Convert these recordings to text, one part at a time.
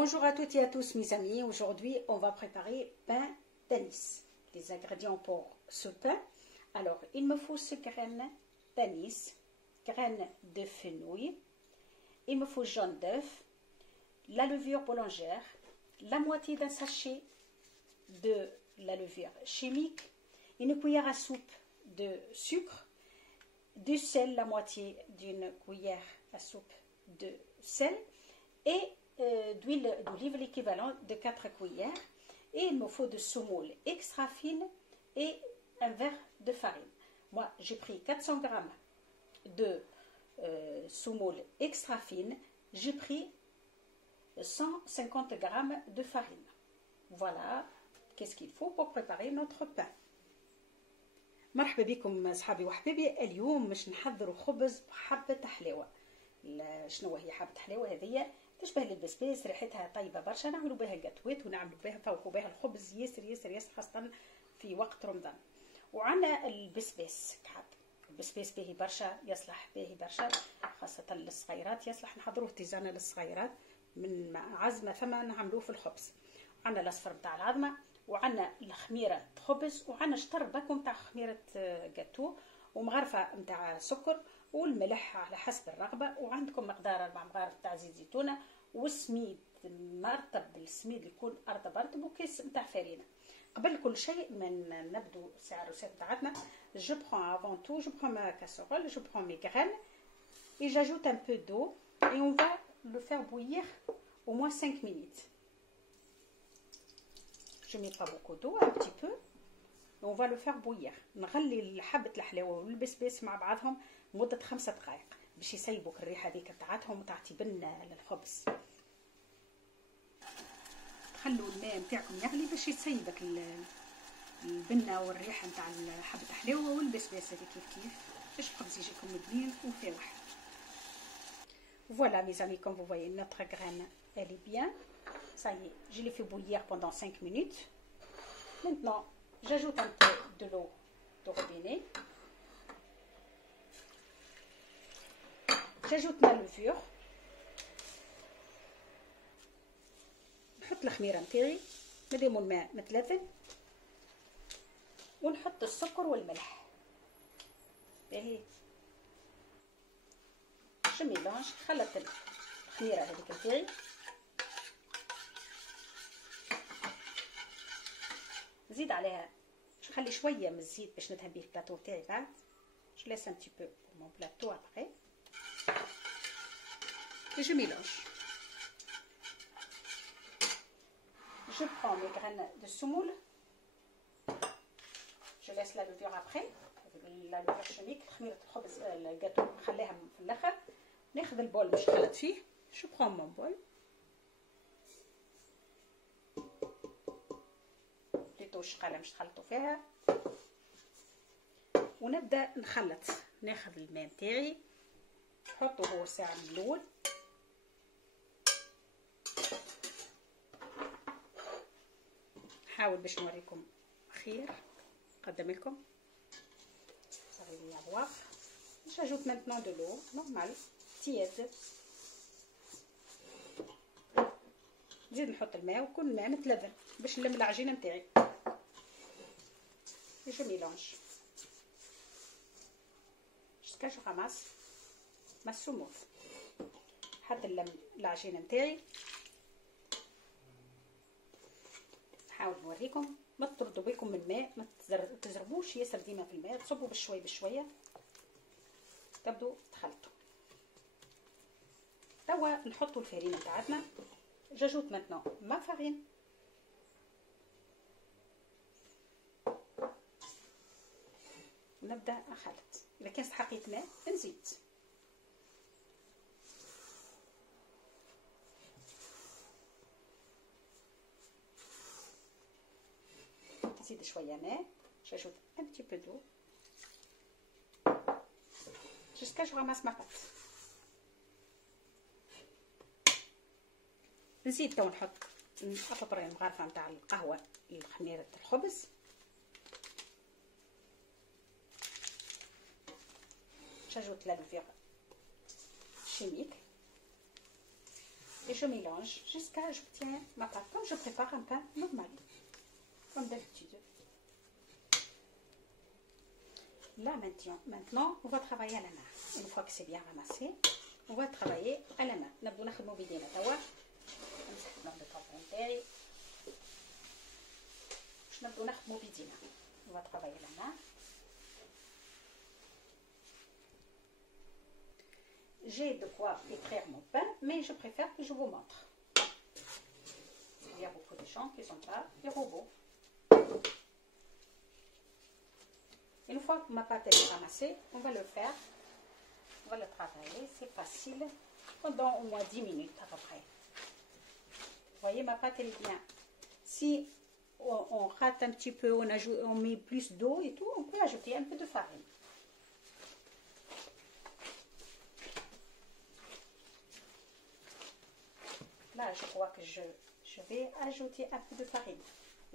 Bonjour à toutes et à tous mes amis, aujourd'hui on va préparer pain d'anis. Les ingrédients pour ce pain, alors il me faut ce graines d'anis, graines de fenouil, il me faut jaune d'œuf, la levure boulangère, la moitié d'un sachet de la levure chimique, une cuillère à soupe de sucre, du sel, la moitié d'une cuillère à soupe de sel et d'huile d'olive, l'équivalent de 4 cuillères. Et il me faut de semoule extra fine et un verre de farine. Moi, j'ai pris 400 g de semoule extra fine. J'ai pris 150 g de farine. Voilà qu'est-ce qu'il faut pour préparer notre pain. مرحبا بكم اصحابي وحبايبي. اليوم باش نحضروا خبز بحبه حلاوه. شنو هي حبه حلاوه؟ هذه تشبه للبسباس، ريحتها طيبه برشا، نعملوا بها جاتوات ونعملوا بها نفوقوا بها الخبز ياسر ياسر ياسر، خاصه في وقت رمضان. وعندنا البسباس كحب، البسباس باهي برشا، يصلح باهي برشا خاصه للصغيرات، يصلح نحضروه تيزانه للصغيرات من عزمه ثم نعملوه في الخبز. عندنا الاصفر نتاع العظمه، وعندنا الخميره خبز، وعندنا شطر باكو نتاع خميره جاتو، ومغرفه نتاع سكر، والملح على حسب الرغبه، وعندكم مقدار 4 مغارف تاع زيت زيتونه، والسميد مرطب، السميد يكون ارطب وكيس نتاع فرينه. قبل كل شيء من نبدو ساعه الرسالة تاعتنا، je prends avant tout, je prends ma casserole, je prends mes graines et j'ajoute un peu d'eau et on va le faire bouillir au moins 5 minutes. Je mets pas beaucoup d'eau, un petit peu. On va le faire bouillir. نغلي حبة الحلاوة والبسباس مع بعضهم مدة 5 دقائق باش يسيبوك الريحة هذيك تاعتهم وتعطي بنة للخبز. خلوا الماء نتاعكم يغلي باش يسيبك البنة والريحة نتاع حبة الحلاوة والبسباس هذيك كيف باش الخبز يجيكم بنين وفاوح. Voilà mes amis, comme vous voyez, notre graine elle est bien. Ça y est, je l'ai fait bouillir pendant 5 minutes. Maintenant, j'ajoute un peu de l'eau de robinet. J'ajoute ma levure. نحط الخميرة نتاعي، نديرو الماء متلذذ، ونحط السكر والملح. باهي جو ميلونج، خلط الخميرة هذيك نتاعي، نزيد عليها، نخلي شويه من الزيت باش ندهن به البلاطو تاعي بعد. je laisse un petit peu pour mon plateau après et je mélange. Je prends mes graines de semoule, je laisse la levure après, la levure chimique. خميرة الخبز الجاتو نخليها في الاخر. ناخذ البول باش نخلط فيه. je prends mon bol، الشقالة مش نخلطوا فيها، ونبدا نخلط. ناخذ الماء نتاعي نحطه هو ساعه من الاول، نحاول باش نوريكم خير نقدم لكم. صافي يا بواق. j'ajoute maintenant de l'eau normale tiède. نزيد نحط الماء، وكل الماء متلذذ باش نلم العجينه نتاعي. je mélange jusqu'à je ramasse ma semoule. حتى نلم العجينه نتاعي. نحاول نوريكم، ما تطردوا بالكم من الماء، ما تزربوش ياسر ديما في الماء، تصبوا بشويه بشويه تبدو تخلطوا. توا نحطوا الفرينه تاعتنا. j'ajoute maintenant ma farine. ونبدا نخلط. اذا كان استحقيت ماء نزيد. نزيد شويه ماء. j'ajoute un petit peu d'eau jusqu'à je ramasse ma pâte. نزيد تو نحط أطبر المغرفه نتاع القهوه لخميره الخبز. j'ajoute la levure chimique. et je mélange jusqu'à j'obtiens ma pâte, comme je prépare un pain normal, comme d'habitude. Là maintenant, on va travailler à la main. Une fois que c'est bien ramassé, on va travailler à la main. نبدو نخدموا بيدينا توا. نمسح النور الطابون تاعي. باش نبدو نخدموا بيدينا. On va travailler la main. J'ai de quoi écrire mon pain, mais je préfère que je vous montre. Il y a beaucoup de gens qui ne sont pas des robots. Une fois que ma pâte est ramassée, on va le faire. On va le travailler, c'est facile, pendant au moins 10 minutes à peu près. Vous voyez, ma pâte elle est bien. Si on rate un petit peu, on met plus d'eau et tout, on peut ajouter un peu de farine. Là, je crois que je vais ajouter un peu de farine.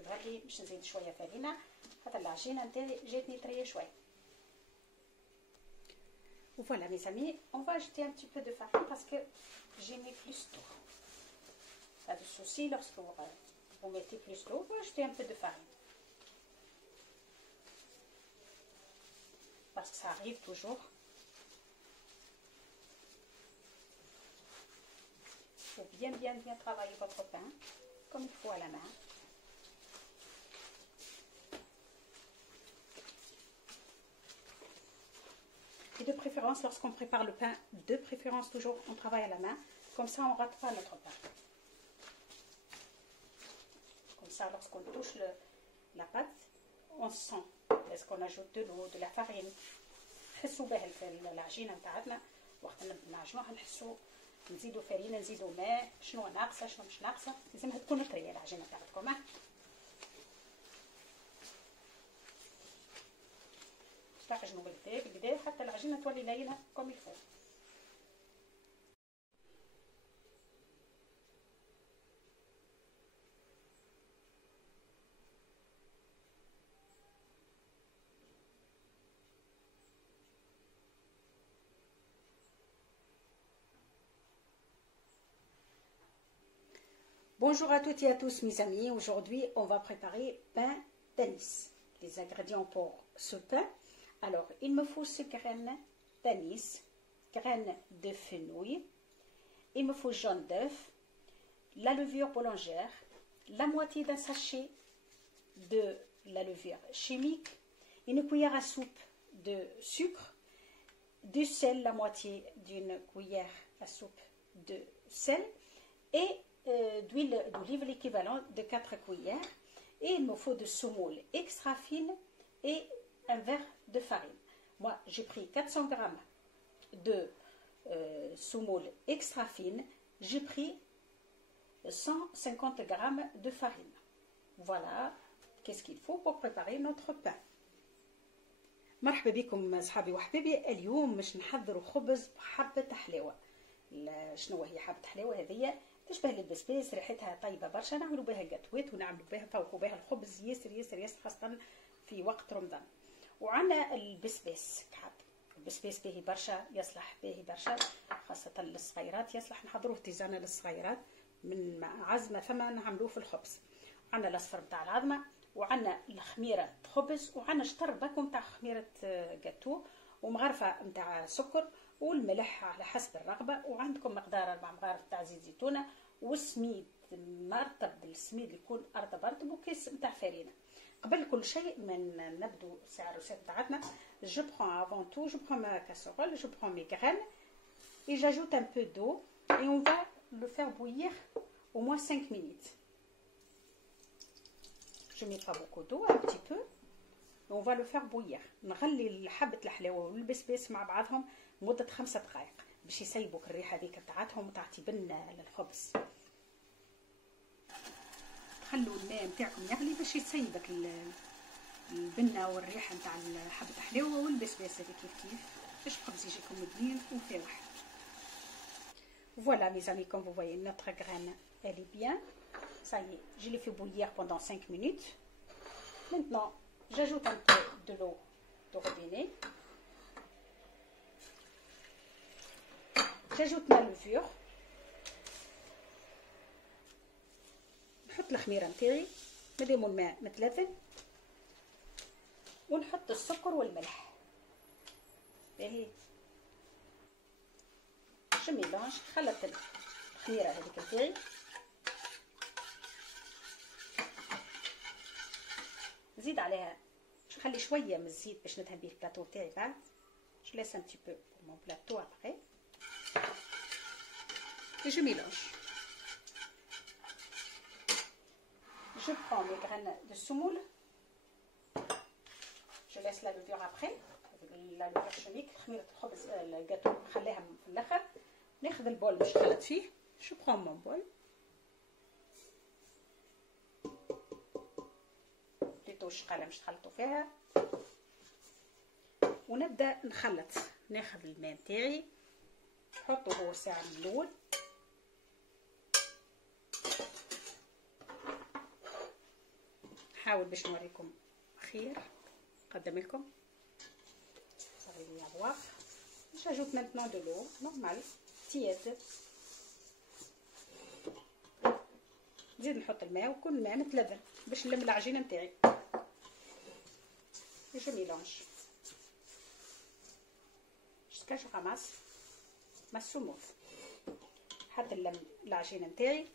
غادي باش نزيد شويه فرينه خاطر العجينه نتاعي جاتني طريه شويه. Voilà mes amis, on va ajouter un petit peu de farine parce que j'ai mis plus d'eau. Pas de souci, lorsque vous mettez plus d'eau, vous ajoutez un peu de farine. Parce que ça arrive toujours. Il faut bien travailler votre pain comme il faut à la main. Et de préférence, lorsqu'on prépare le pain, de préférence toujours, on travaille à la main. Comme ça, on ne rate pas notre pain. Comme ça, lorsqu'on touche la pâte, on sent. Est-ce qu'on ajoute de l'eau, de la farine? نحسوا بها العجينة نتاعنا وقت نعجنوها نحسوا نزيدوا فرينة نزيدوا ماء، شنو ناقصة شنو مش ناقصة، لازمها تكون طرية العجينة تاعتكم. تعجنوا بالكدا حتى العجينه تولي لينه كوم يفو. Bonjour à toutes et à tous mes amis, aujourd'hui on va préparer pain d'anis. Les ingrédients pour ce pain. Alors, il me faut ces graines d'anis, graines de fenouil, il me faut jaune d'œuf, la levure boulangère, la moitié d'un sachet de la levure chimique, une cuillère à soupe de sucre, du sel, la moitié d'une cuillère à soupe de sel et d'huile d'olive, l'équivalent de 4 cuillères. Et il me faut de semoule extra fine et un verre de farine. Moi, j'ai pris 400 g de semoule extra fine. J'ai pris 150 g de farine. Voilà qu'est-ce qu'il faut pour préparer notre pain. مرحبا بكم اصحابي وحبايبي. اليوم باش نحضروا خبز بحبه حلاوه. شنو هي حبه حلاوه؟ هذه تشبه البسباس، ريحتها طيبه برشا، نعملوا بها جاتوات ونعملوا بها فوقوا بها الخبز ياسر خاصه في وقت رمضان. وعندنا البسباس كحب، البسباس باهي برشا، يصلح باهي برشا خاصه للصغيرات، يصلح نحضروه تيزانه للصغيرات من عزمه فما نعملوه في الخبز. عندنا الاصفر نتاع العظمه، وعندنا الخميره خبز، وعندنا شطر باكو نتاع خميره جاتو، ومغرفه نتاع سكر، والملح على حسب الرغبه، وعندكم مقدار 4 مغارف تاع زيت زيتونه، والسميد مرطب، السميد اللي يكون ارطب وكيس نتاع فرينه. قبل كل شيء من نبدو ساعه الريسيت تاعتنا، je prends avant tout, je prends ma casserole, je prends mes graines et j'ajoute un peu d'eau et on va le faire bouillir au moins 5 minutes. Je mets pas beaucoup d'eau, un petit peu. On va le faire bouillir. نغلي حبة الحلاوة والبسباس مع بعضهم مدة 5 دقائق باش يسيبوك الريحة هذيك تاعتهم وتعطي بنة للخبز. خلوا الماء نتاعكم يغلي باش يسيبك البنة والريحة نتاع حبة الحلاوة والبسباس هذيك كيف باش الخبز يجيكم بنين وفاوح. Voilà mes amis, comme vous voyez, notre graine elle est bien. Ça y est, je l'ai fait bouillir pendant 5 minutes. Maintenant, j'ajoute un peu de l'eau de robinet. J'ajoute ma levure. الخميره نتاعي، نديرو الماء متلثم ونحط السكر والملح. باهي جو ميلونج، خلط الخميره هذيك نتاعي، نزيد عليها، نخلي شويه من الزيت باش ندهن بيه البلاطو تاعي بعد. جو لاisse un petit peu pour mon plateau après et je mélange. Je prends mes graines de semoule, je laisse la levure après, la levure chimique. خميرة الخبز الجاتو نخليها في الاخر. ناخذ البول باش نخلط فيه. je prends mon bol بليتو الشقاله باش نخلطوا فيها ونبدا نخلط. ناخذ الماء تاعي نحطه هو ساعه من الاول، نحاول باش نوريكم خير نقدم لكم. صافي لي افواق. j'ajoute maintenant de l'eau normale tiède. نزيد نحط الماء وكل الماء متلذذ باش نلم العجينه نتاعي. je mélange jusqu'à je ramasse ma semoule. حتى نلم العجينه نتاعي.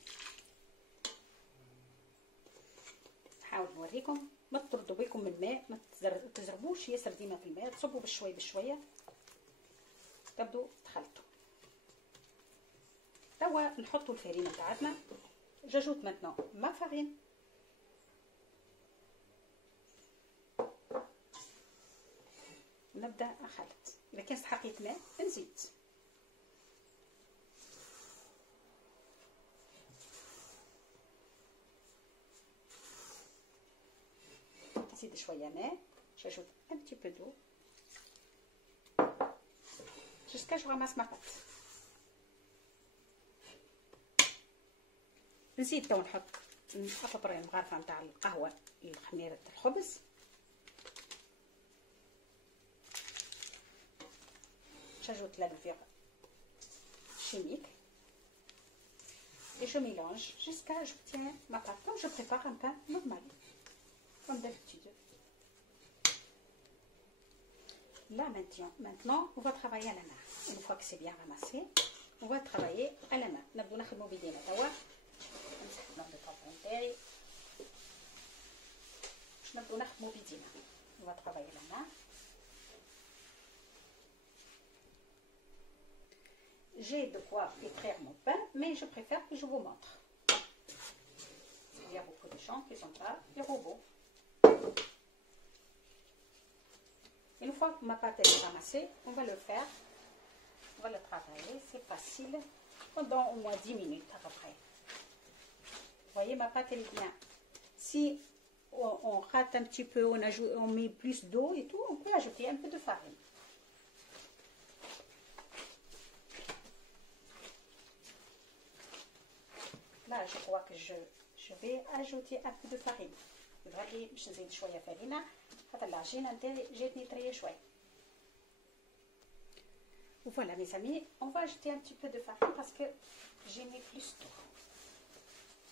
نحاول نوريكم، ما تطردوا بالكم من الماء، ما تزربوش ياسر ديما في الماء، تصبوا بشويه بشويه تبدو تخلطوا. توا نحطوا الفرينه تاعتنا. j'ajoute maintenant ma farine. نبدا نخلط. اذا كان استحقيت ماء نزيد. نزيد شويه ماء. j'ajoute un petit peu d'eau jusqu'à je ramasse ma pâte. نزيد تو نحط قطرين مغرفه نتاع القهوه لخميره الخبز. j'ajoute la levure chimique et je mélange jusqu'à j'obtiens ma pâte comme je prépare un pain normal comme d'habitude. Là maintenant on va travailler à la main. Une fois que c'est bien ramassé, on va travailler à la main. نبدو نخدموا بيدينا توا. نمسح النوع الطابون تاعي باش نبدو نخدموا بيدينا. on va travailler à la main. j'ai de quoi écrire mon pain, mais je préfère que je vous montre. Il y a beaucoup de gens qui sont pas des robots. Une fois que ma pâte est ramassée, on va le faire, on va le travailler, c'est facile, pendant au moins 10 minutes à peu près. Vous voyez, ma pâte elle est bien. Si on rate un petit peu, on met plus d'eau et tout, on peut ajouter un peu de farine. Là, je crois que je vais ajouter un peu de farine. غادي باش نزيد شويه فرينه خاطر العجينه نتاعي جاتني طريه شويه. Voilà mes amis, on va ajouter un petit peu de farine parce que j'ai mis plus d'eau.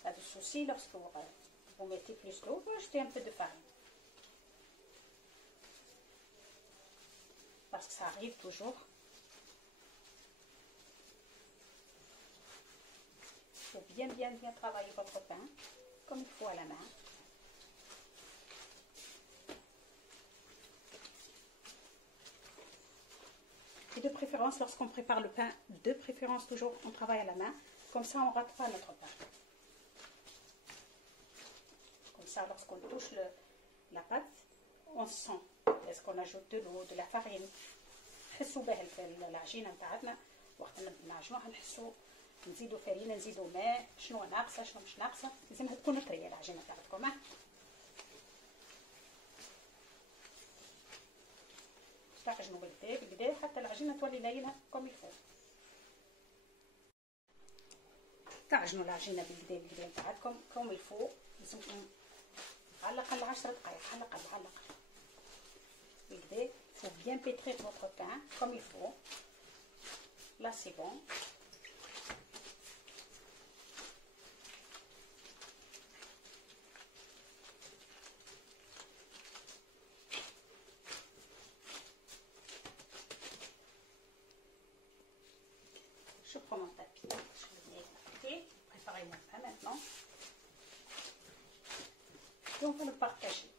Pas de souci, lorsque vous mettez plus d'eau, vous ajoutez un peu de farine. Parce que ça arrive toujours. Il faut bien travailler votre pain comme il faut à la main. Et de préférence, lorsqu'on prépare le pain, de préférence toujours on travaille à la main, comme ça on ne rate pas notre pain. Comme ça, lorsqu'on touche la pâte, on sent. Est-ce qu'on ajoute de l'eau, de la farine? نحسوا به العجينه نتاعنا وقت نعجنوها، نحسوا نزيدوا فرينه نزيدوا ماء، شنو ناقصه شنو مش ناقصه. لازم تكون طريه العجينه تاعتكم. تعجنوا بالكدا حتى العجينه تولي لينه كوم يفو. تعجنوا العجينه بالكدا نتاعتكم كوم يفو. لازمكم على الاقل 10 دقائق، على الاقل بالكدا. faut bien pétrir votre pain comme il faut. Là c'est bon. mon tapis. Je le mets à côté. Préparer mon pain maintenant. Et on va le partager.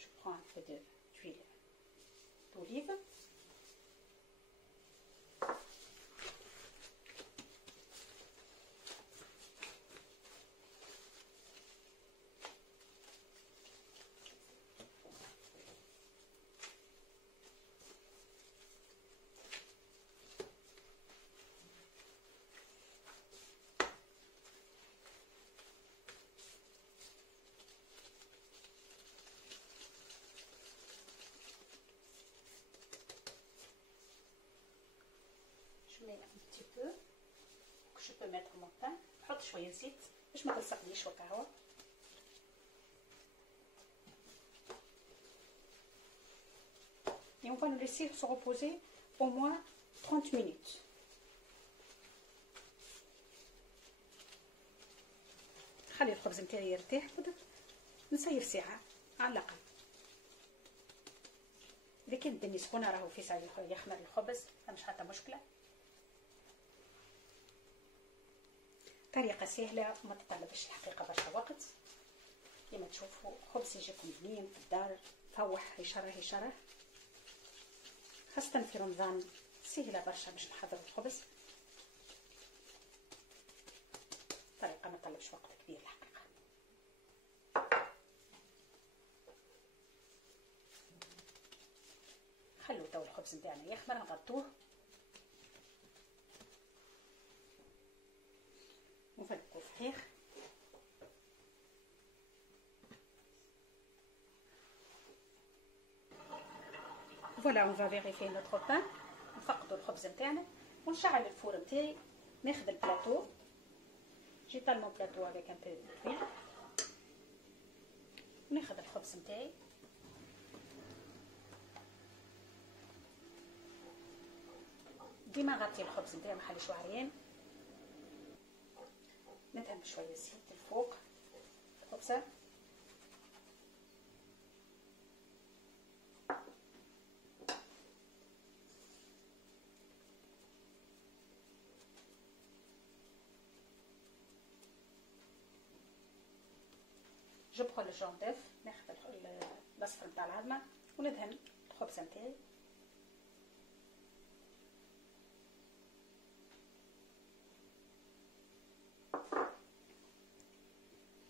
Je prends un peu d'huile d'olive. Je mets un petit peu. Je peux mettre mon pain. نحط شويه زيت باش ما تلصقليش وكاهو. Et on va le laisser se reposer au moins 30 minutes. خلي الخبز نتاعي يرتاح نسير ساعه على الاقل. اذا كانت الدنيا سخونه راهو في ساعه يخمر الخبز مش حتى مشكله. طريقه سهله وما تطلبش الحقيقه برشا وقت. كما تشوفوا خبز يجيكم بنين في الدار فوح يشره خاصه في رمضان سهله برشا باش نحضروا الخبز. طريقه ما تطلبش وقت كبير الحقيقه. خلوا تو الخبز نتاعنا يخمر نغطوه ونفكوا فخيخ. فوالا اون فا فيريفي نوتر بان. نفقدوا الخبز نتاعنا ونشعل الفور نتاعي. ناخذ البلاطو. جيتال مون بلاطو افيك ان بو دويل. ناخذ الخبز نتاعي ديما نغطي الخبز نتاعي ما نخليش عريان. ندهن بشويه زيت الفوق الخبزه. جو بخل الجون ديف. ناخذ الاصفر نتاع العظمه وندهن الخبزه نتاعي.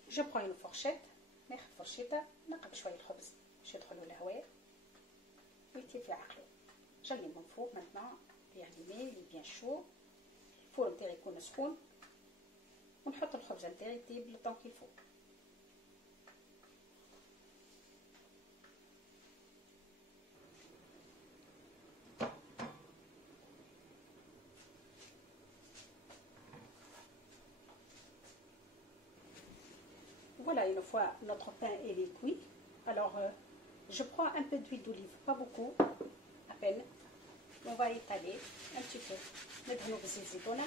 جو بخل اون فورشيت. ناخذ فرشيطه نقب شويه الخبز باش يدخلوا الهواء ويطيب في عقله. جلي من فوق maintenant يعني مي بيان شو. الفور نتاعي يكون سخون ونحط الخبزه نتاعي يطيب لو طون كيل فوق. Voilà, une fois notre pain est cuit, alors je prends un peu d'huile d'olive, pas beaucoup, à peine. On va étaler un petit peu. ندهنو بزيت زيتونه.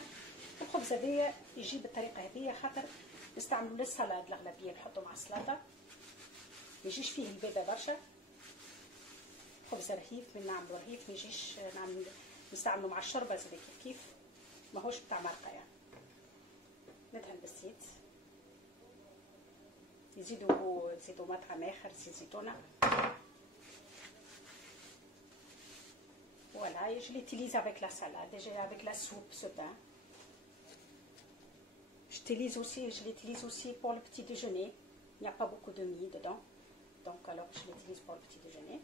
الخبز هذايا يجي بالطريقه هذيا خاطر نستعملو للسلاد الاغلبيه نحطو مع السلطه. ما يجيش فيه البيضه برشا. خبز رهيف من نعملو رهيف ما يجيش نستعملو مع الشوربه زي كيف ماهوش بتاع مرقه يعني. ندهن بالزيت. يزيدوا مطعم اخر زيت زيتونه. Voilà, et je l'utilise avec la salade et avec la soupe, ce pain. Je l'utilise aussi pour le petit déjeuner. Il n'y a pas beaucoup de mie dedans, donc alors je l'utilise pour le petit déjeuner.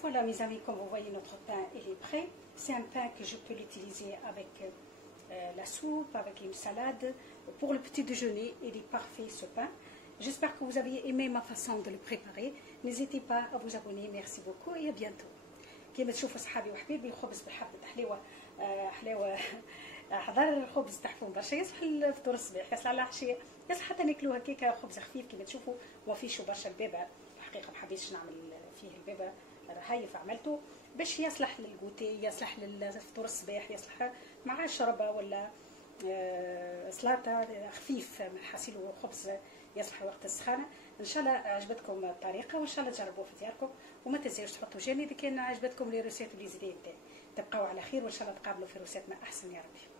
Voilà mes amis, comme vous voyez notre pain il est prêt. C'est un pain que je peux l'utiliser avec la soupe, avec une salade. Pour le petit déjeuner, il est parfait ce pain. J'espère que vous avez aimé ma façon de le préparer. N'hésitez pas à vous abonner. Merci beaucoup et à bientôt. كما تشوفوا صحابي وحبيبي الخبز بالحبة حليوة حلاوة حضر الخبز تحفون برشا يصلح الفطور الصباح يصلح على العشية يصلح حتى ناكلوه هكاكا خبز خفيف كما تشوفوا وما فيش برشا البابا الحقيقة ما حبيتش نعمل فيه البابا هايف عملته باش يصلح للغوتي يصلح للفطور الصباح يصلح مع الشربة ولا سلطه خفيف مع حصيل وخبز يصلح وقت السخانه. ان شاء الله عجبتكم الطريقه، وان شاء الله تجربوها في دياركم، وما تنساوش تحطوا جيم اذا كان عجبتكم لي روسيت ولي زيدات. تبقاو على خير، وان شاء الله تقابلوا في روسيت ما احسن يا ربي.